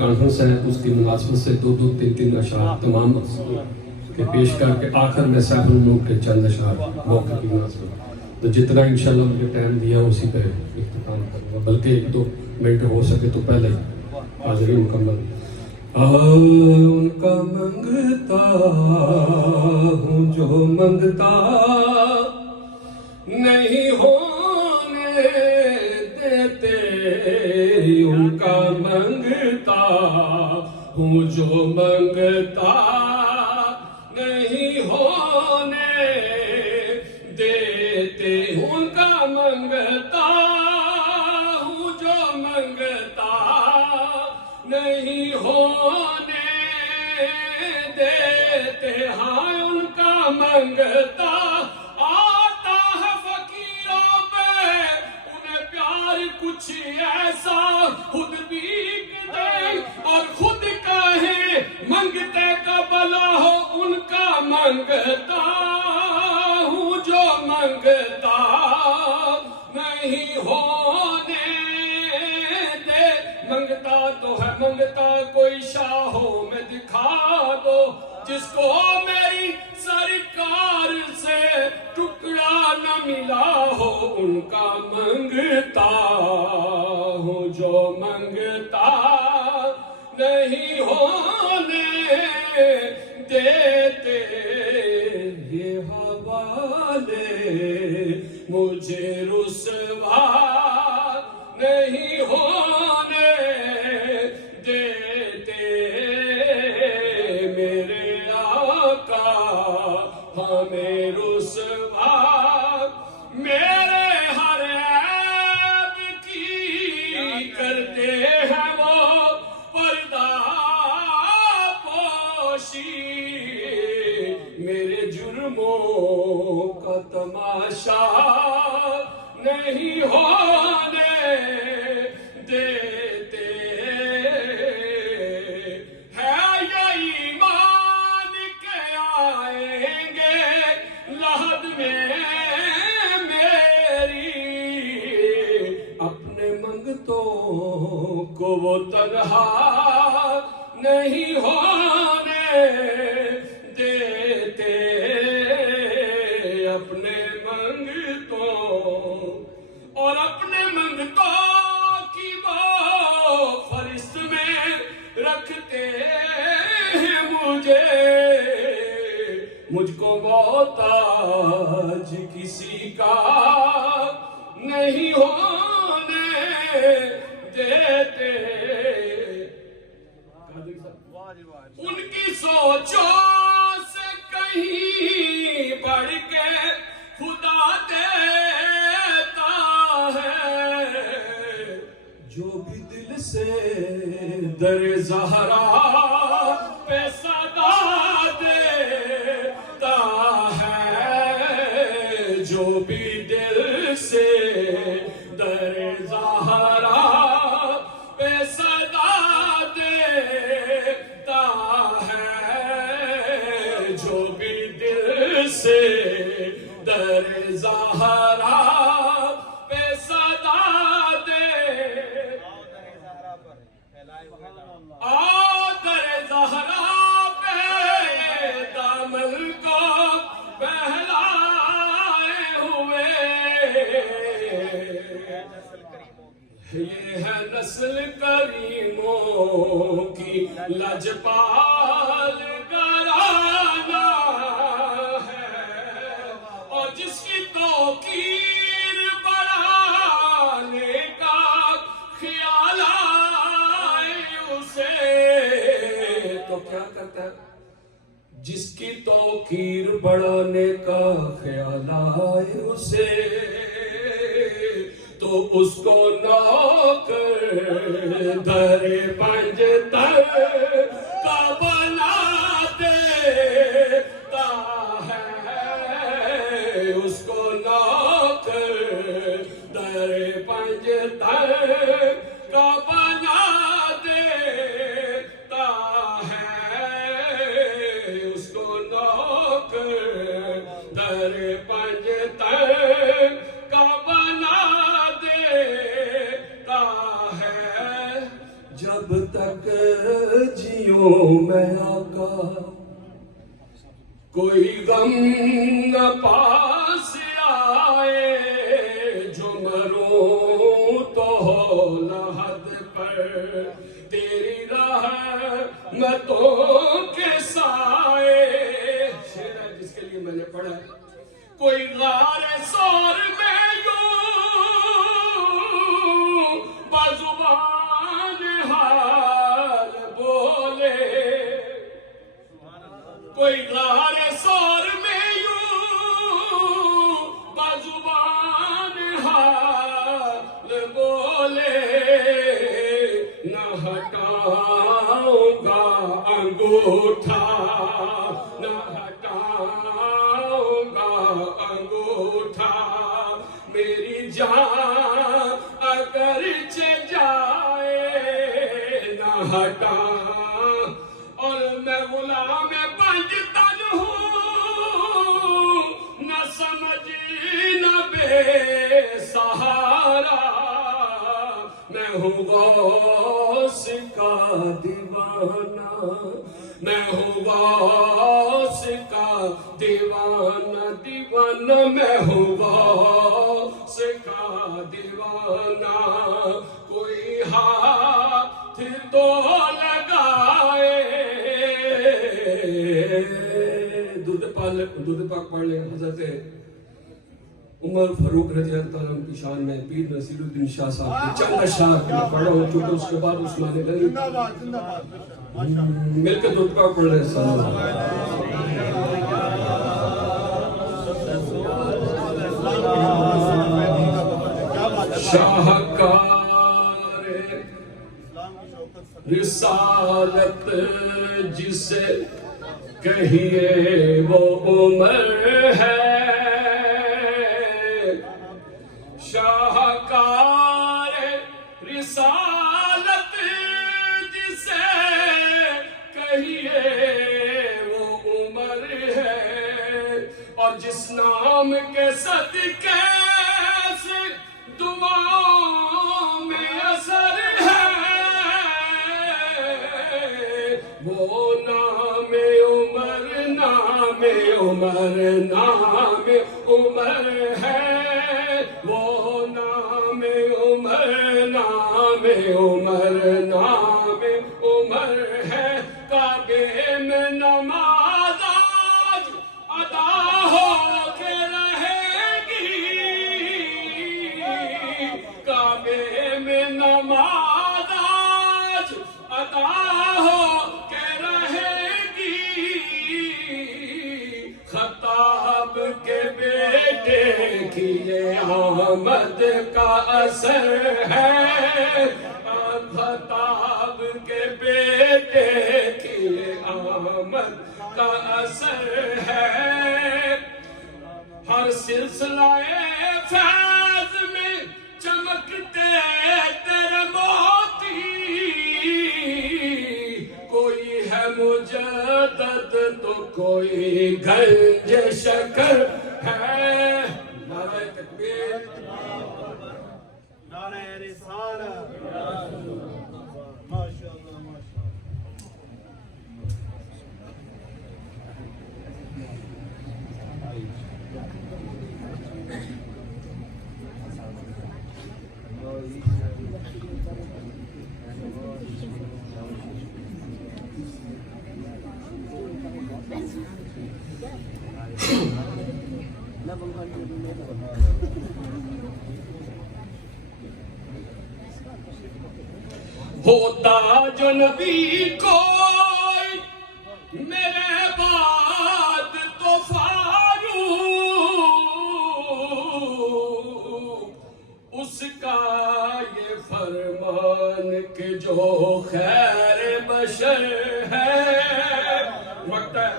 Conference ہے اس کی مناسبت سے دو دو تین تین اشعار تمام کے پیش کر کے آخر میں صاحب الملک کے چند اشعار موقع کی مناسبت، تو جتنا انشاءاللہ مجھے ٹائم دیا اسی پہ اختتام کروں گا، بلکہ ایک دو منٹ ہو سکے تو پہلے حاضری مکمل۔ ان کا منگتا ہوں جو منگتا نہیں ہونے دیتے، ان کا منگتا ہوں جو منگتا نہیں ہونے دیتے، ان کا منگتا ہوں جو منگتا نہیں ہونے دیتے، ہاں ان کا منگتا آتا ہے فقیروں پہ انہیں پیار کچھ ایسا خود بھیگ دے اور خود کہیں منگتے کا بلا ہو، ان کا منگتا ہوں جو منگتا نہیں ہونے دے، منگتا تو ہے منگتا کوئی شاہوں میں دکھا دو، جس کو میری سرکار سے ٹکڑا نہ ملا ہو، ان کا منگتا ہوں جو منگتا نہیں ہونے دیتے، یہ حوالے مجھے رسوا نہیں ہونے دیتے، میرے آقا ہمیں رسوا میرے ہر عیب کی کرتے ہیں وہ پردہ پوشی، میرے جرموں کا تماشا نہیں ہونے دیتے، ہے یہ ایمان کے آئیں گے لحد میں میری، اپنے منگتوں کو وہ تنہا نہیں ہونے دیتے، اپنے منگتوں اور اپنے منگتوں کی وہ فرست میں رکھتے ہیں مجھے، مجھ کو محتاج کسی کا نہیں ہونے دیتے، ان کی سوچوں سے کہیں بڑھ کے خدا دیتا ہے، جو بھی دل سے در زہرا پہ صدا دیتا ہے، جو بھی دل سے در زہرا پہ صدا دیتا ہے، جو بھی دل سے در زہرا پہ صدا آؤ در زہرا پہ دامن کو بہلائے ہوئے، یہ ہے نسل کریموں کی لجپال گھرانہ ہے، اور جس کی توقیر بڑھانے کا خیال آئے اسے، تو کیا کرتا ہے؟ جس کی توقیر بڑھانے کا خیال آئے اسے، تو اس کو نوکر در پنجتر کا بنا دیتا ہے، اس کو نوکر در پنجتر کا بنا دیتا ہے، اس کو نوکر در پنجتر کا بنا دیتا ہے، جب جیوں میں آقا کوئی غم نہ پاس آئے جو مروں تو ہو لحد پر تیری رحمتوں کے سائے شعر ہے جس کے لیے میں نے پڑھا ہے کوئی غار سور میں یوں بازوان حال بولے کوئی غار سور میں یوں بازوان حال بولے نہ ہٹاؤں گا انگوٹھا نہ ہٹاؤں گا انگوٹھا میری جان اگر جائے نہ ہٹا اور میں غلام پنج تن ہوں نہ سمجھ نہ بے سہارا میں ہوں غوث کا دیوانہ میں ہوں غوث کا دیوانہ دیوانہ میں ہوں غوث کا دیوانہ کوئی ہاتھ تو لگائے درود پاک پڑھ لیں حضرت عمر فاروق رضی اللہ عنہ کی شان میں پیر نصیر الدین شاہ صاحب کی چند اشعار میں پڑھا ہوں چونکہ اس کے بعد عثمان غنی مل کے درود پاک پڑھ لیں صلی اللہ علیہ وسلم شاہکار رسالت جسے کہیے وہ عمر ہے شاہکار رسالت جسے کہیے وہ عمر ہے اور جس نام کے صدقے سے دعاؤں میں اثر ہے وہ نام عمر نام عمر نام عمر ہے وہ نام عمر نام عمر نام عمر ہے کعبے میں نماز آج ادا ہو کے رہے گی کعبے میں نماز آج ادا ہو کے رہے گی خطاب کے بیٹے کی یہ آمد کا اثر ہے خطاب کے بیٹے کی یہ آمد کا اثر ہے ہر سلسلہ فیض میں چمکتے تیرے موتی کوئی ہے مجدد تو کوئی گنج شکر ہے نعرہ تکبیر نعرہ رسالت ماشاءاللہ ہوتا جو نبی کوئی میرے بعد تو فاروق اس کا یہ فرمان کہ جو خیر بشر ہے وقت ہے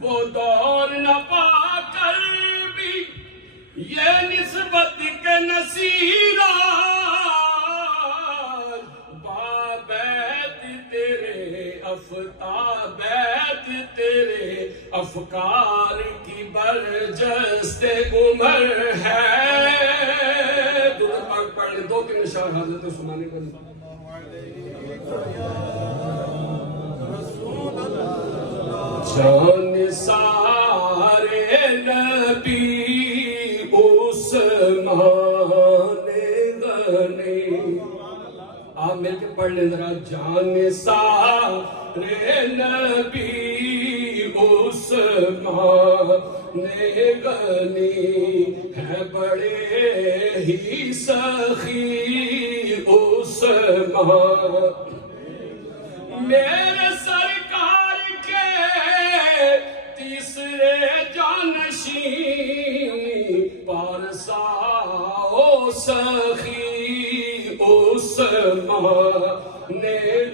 وہ دور نہ پا کر بھی یہ نسبت کے نصیرہ افتابیت تیرے افکار کی برجست عمر ہے درود پاک پڑھ لیں دو تین اشعار حضرت عثمان غنی جان سارے نبی عثمان غنی. آپ مل کے پڑھ لیں ذرا. جان سارے نبی عثمان غنی ہے بڑے ہی سخی عثمان. میرے سرکار کے تیسرے جانشین پارسا او سخی عثمان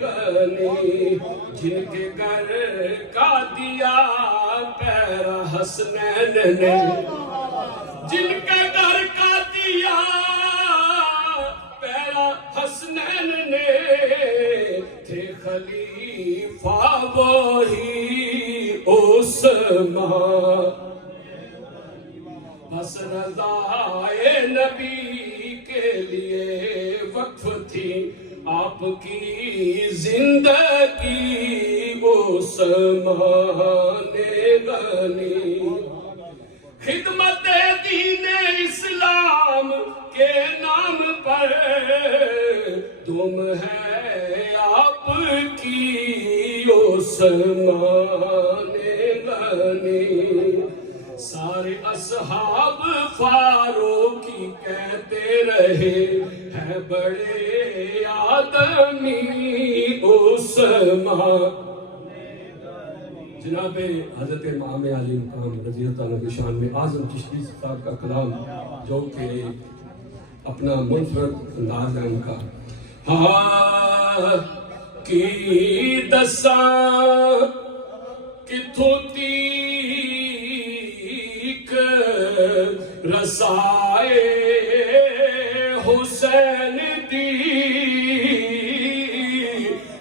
غنی جن کے گھر کا دیا پیرا حسنین نے. جن کے گھر کا دیا پیرا حسنین نے تھے خلیفہ وہی عثمان. بس رضائے نبی کے لیے وقف تھی آپ کی زندگی عثمان غنی. خدمت دین اسلام کے نام پر تم ہے آپ کی عثمان غنی. سارے اصحاب فاروقی کہتے رہے ہے بڑے آدمی عثمان. جناب حضرت امام علی مقام رضی اللہ عنہ کی شان میں اعظم چشتی صاحب کا کلام جو کہ اپنا منفرد انداز ہے ان کا. ہاں کی دساں کتھوں تیک رسائے حسین دی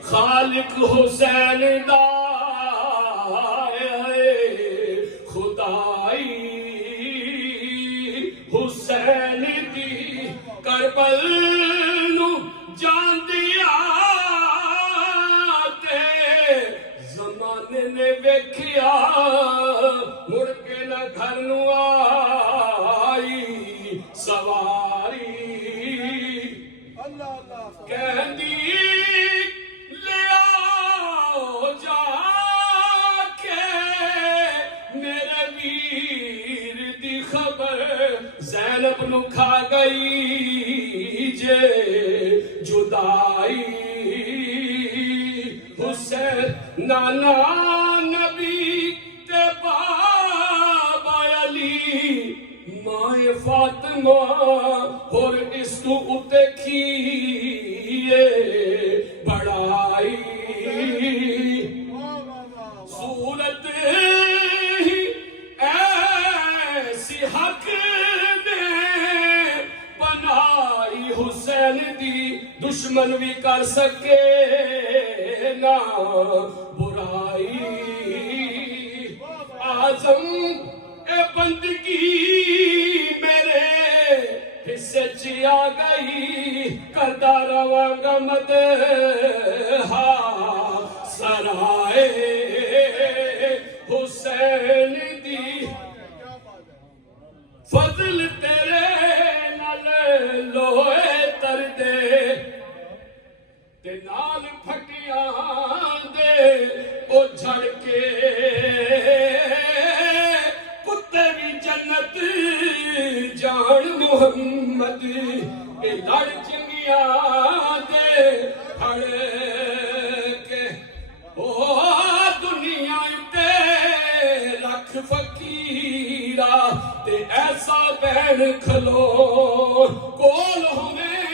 خالق حسین دا حسین دی کربل نو جان دیا تے زمانے نے ویکھیا مڑ کے نہ گھر نو آئی سواری. کہندی لے آؤ جا کے میرے ویر دی خبر زینب نو کھا گئی جے جدائی. حسین نانا نبی تے بابا علی ماں فاطمہ اور اس تو اتے کھیے بڑائی. صورت ہی ایسی حق حسین دی دشمن بھی کر سکے نہ برائی. اعظم اے بندگی میرے حصے چی آ گئی کردا رواں گا مدحا سرائے حسین دی. فضل تیرے لوہے تر دے تے نال پھٹیاں دے او جھڑ کے کتے بھی جنت جان محمد اے لڑ چنگیاں دے پھڑ کے او دنیا تے لکھ فقیرہ تے ایسا بین کھلو کول ہمیں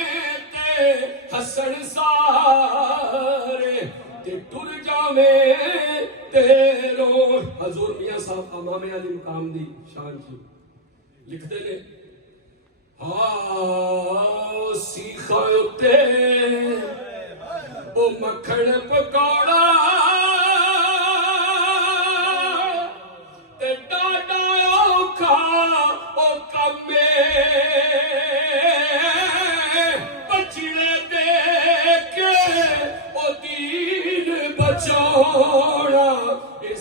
تے حسن سارے تے ٹر جاویں تے رو. حضور میاں صاحب امام علی مقام دی شان جی لکھ دے نے ہاں سیخاں اتے او مکھن پکوڑا تے ڈاڈا اوکھا او کمے بچڑے دے کے او دین بچوڑا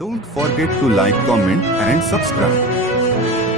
Don't forget to like, comment and subscribe.